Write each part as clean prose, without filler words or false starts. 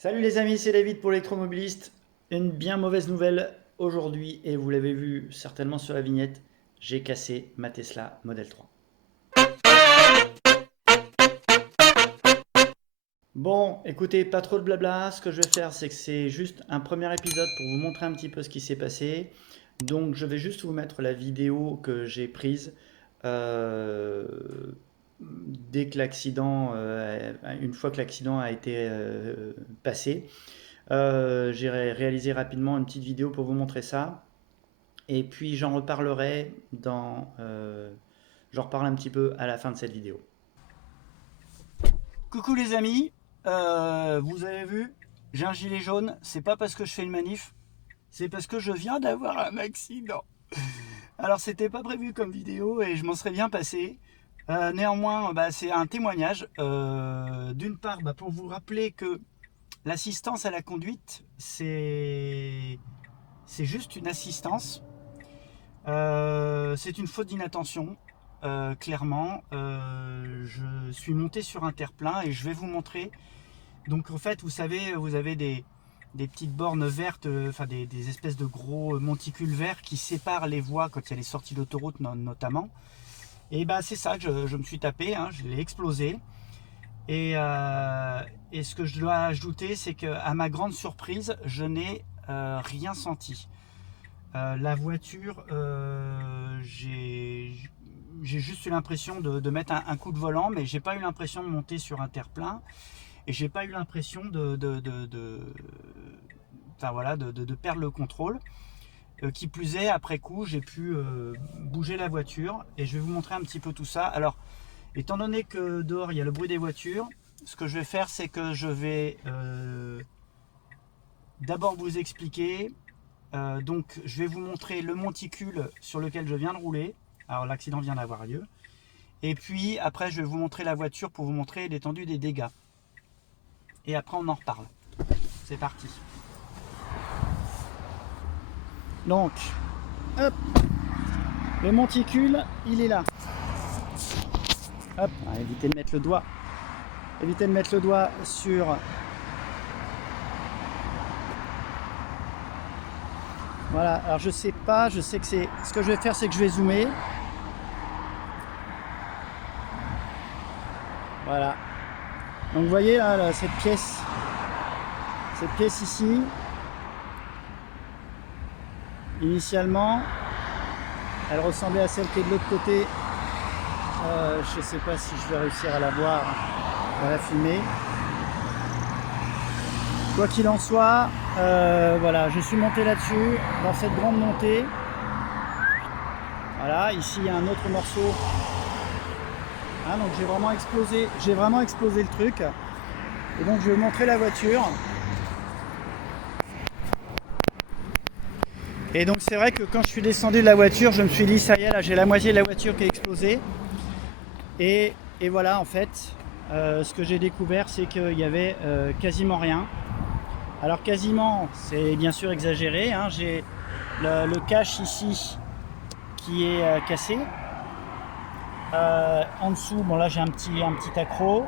Salut les amis, c'est David pour l'électromobiliste. Une bien mauvaise nouvelle aujourd'hui, et vous l'avez vu certainement sur la vignette, j'ai cassé ma Tesla Model 3. Bon, écoutez, pas trop de blabla, ce que je vais faire, c'est que c'est juste un premier épisode pour vous montrer un petit peu ce qui s'est passé. Donc je vais juste vous mettre la vidéo que j'ai prise euh, dès que l'accident, une fois que l'accident a été passé. J'ai réalisé rapidement une petite vidéo pour vous montrer ça. Et puis j'en reparlerai j'en reparle un petit peu à la fin de cette vidéo. Coucou les amis, vous avez vu, j'ai un gilet jaune, c'est pas parce que je fais une manif, c'est parce que je viens d'avoir un accident. Alors c'était pas prévu comme vidéo et je m'en serais bien passé. Néanmoins, c'est un témoignage. D'une part, pour vous rappeler que l'assistance à la conduite, c'est juste une assistance. C'est une faute d'inattention, clairement. Je suis monté sur un terre-plein et je vais vous montrer. Donc en fait, vous savez, vous avez des petites bornes vertes, enfin des espèces de gros monticules verts qui séparent les voies quand il y a les sorties d'autoroute notamment. Et c'est ça que je me suis tapé, hein, je l'ai explosé. Et ce que je dois ajouter, c'est qu'à ma grande surprise, je n'ai rien senti. La voiture, j'ai juste eu l'impression de mettre un coup de volant, mais j'ai pas eu l'impression de monter sur un terre-plein et j'ai pas eu l'impression enfin, voilà, de perdre le contrôle. Qui plus est, après coup, j'ai pu bouger la voiture et je vais vous montrer un petit peu tout ça. Alors, étant donné que dehors il y a le bruit des voitures, ce que je vais faire, c'est que je vais d'abord vous expliquer. Donc je vais vous montrer le monticule sur lequel je viens de rouler. Alors l'accident vient d'avoir lieu. Et puis après je vais vous montrer la voiture pour vous montrer l'étendue des dégâts. Et après on en reparle. C'est parti. Donc, hop, le monticule, il est là. Hop, évitez de mettre le doigt. Évitez de mettre le doigt sur... Voilà, alors je sais pas, je sais que c'est... Ce que je vais faire, c'est que je vais zoomer. Voilà. Donc vous voyez là, cette pièce ici, initialement, elle ressemblait à celle qui est de l'autre côté. Je ne sais pas si je vais réussir à la voir, à la filmer. Quoi qu'il en soit, voilà, je suis monté là-dessus, dans cette grande montée. Voilà, ici il y a un autre morceau. Ah, donc j'ai vraiment explosé le truc. Et donc je vais vous montrer la voiture. Et donc c'est vrai que quand je suis descendu de la voiture, je me suis dit ça y est, là j'ai la moitié de la voiture qui a explosé. Et voilà, en fait, ce que j'ai découvert, c'est qu'il y avait quasiment rien. Alors quasiment, c'est bien sûr exagéré, hein. J'ai le cache ici qui est cassé. En dessous, bon là j'ai un petit accroc.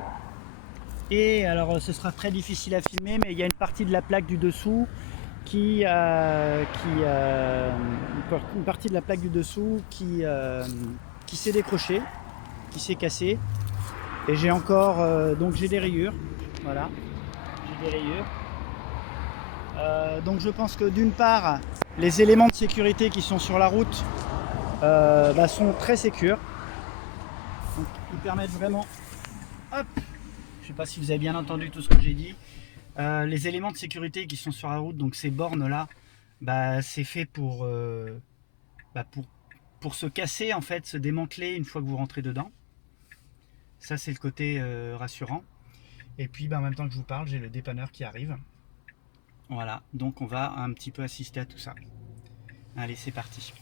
Et alors ce sera très difficile à filmer, mais il y a une partie de la plaque du dessous une partie de la plaque du dessous qui s'est décrochée, qui s'est cassée. Et j'ai encore, donc j'ai des rayures, voilà, j'ai des rayures. Donc je pense que d'une part, les éléments de sécurité qui sont sur la route sont très sécures. Donc ils permettent vraiment, hop, je sais pas si vous avez bien entendu tout ce que j'ai dit. Les éléments de sécurité qui sont sur la route, donc ces bornes là, c'est fait pour se casser en fait, se démanteler une fois que vous rentrez dedans. Ça c'est le côté rassurant. Et puis en même temps que je vous parle, j'ai le dépanneur qui arrive. Voilà, donc on va un petit peu assister à tout ça. Allez, c'est parti.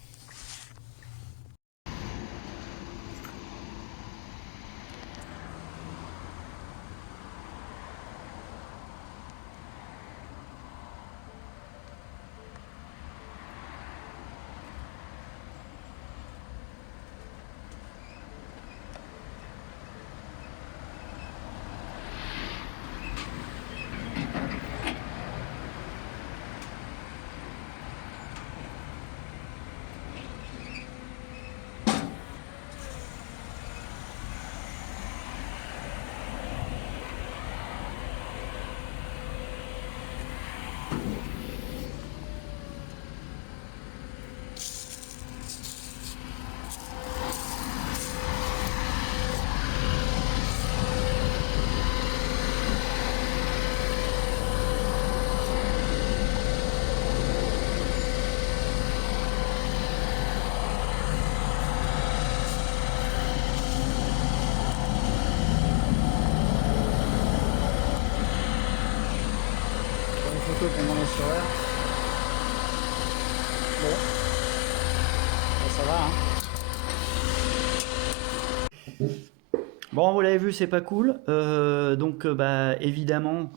peu pour mon assureur. Bon, ça va, hein. Bon, vous l'avez vu, c'est pas cool. Donc, bah, évidemment,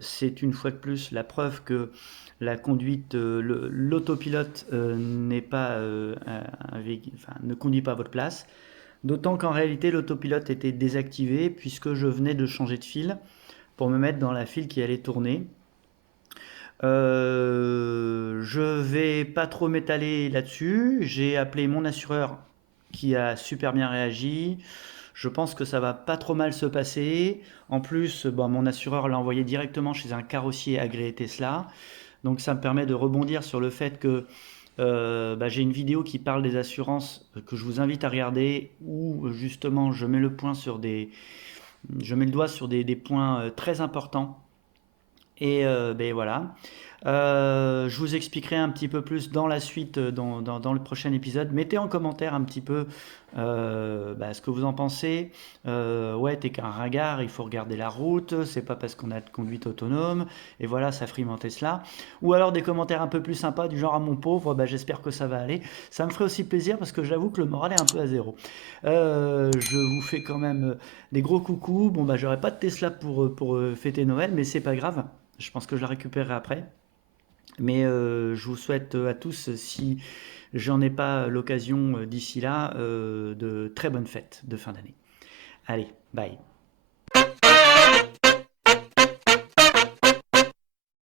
c'est une fois de plus la preuve que la conduite, l'autopilote n'est pas, enfin, ne conduit pas à votre place. D'autant qu'en réalité, l'autopilote était désactivé puisque je venais de changer de fil pour me mettre dans la file qui allait tourner. Je vais pas trop m'étaler là-dessus. J'ai appelé mon assureur qui a super bien réagi. Je pense que ça va pas trop mal se passer. En plus, bon, mon assureur l'a envoyé directement chez un carrossier agréé Tesla. Donc ça me permet de rebondir sur le fait que bah, j'ai une vidéo qui parle des assurances que je vous invite à regarder où justement je mets le doigt sur des points très importants. Et ben voilà. Je vous expliquerai un petit peu plus dans la suite, dans le prochain épisode. Mettez en commentaire un petit peu bah, ce que vous en pensez. Ouais, t'es qu'un ringard, il faut regarder la route, c'est pas parce qu'on a de conduite autonome, et voilà, ça frime en Tesla. Ou alors des commentaires un peu plus sympas, du genre à mon pauvre, bah, j'espère que ça va aller. Ça me ferait aussi plaisir parce que j'avoue que le moral est un peu à zéro. Je vous fais quand même des gros coucous. Bon, bah, j'aurai pas de Tesla pour fêter Noël, mais c'est pas grave. Je pense que je la récupérerai après. Mais je vous souhaite à tous, si j'en ai pas l'occasion d'ici là, de très bonnes fêtes de fin d'année. Allez, bye.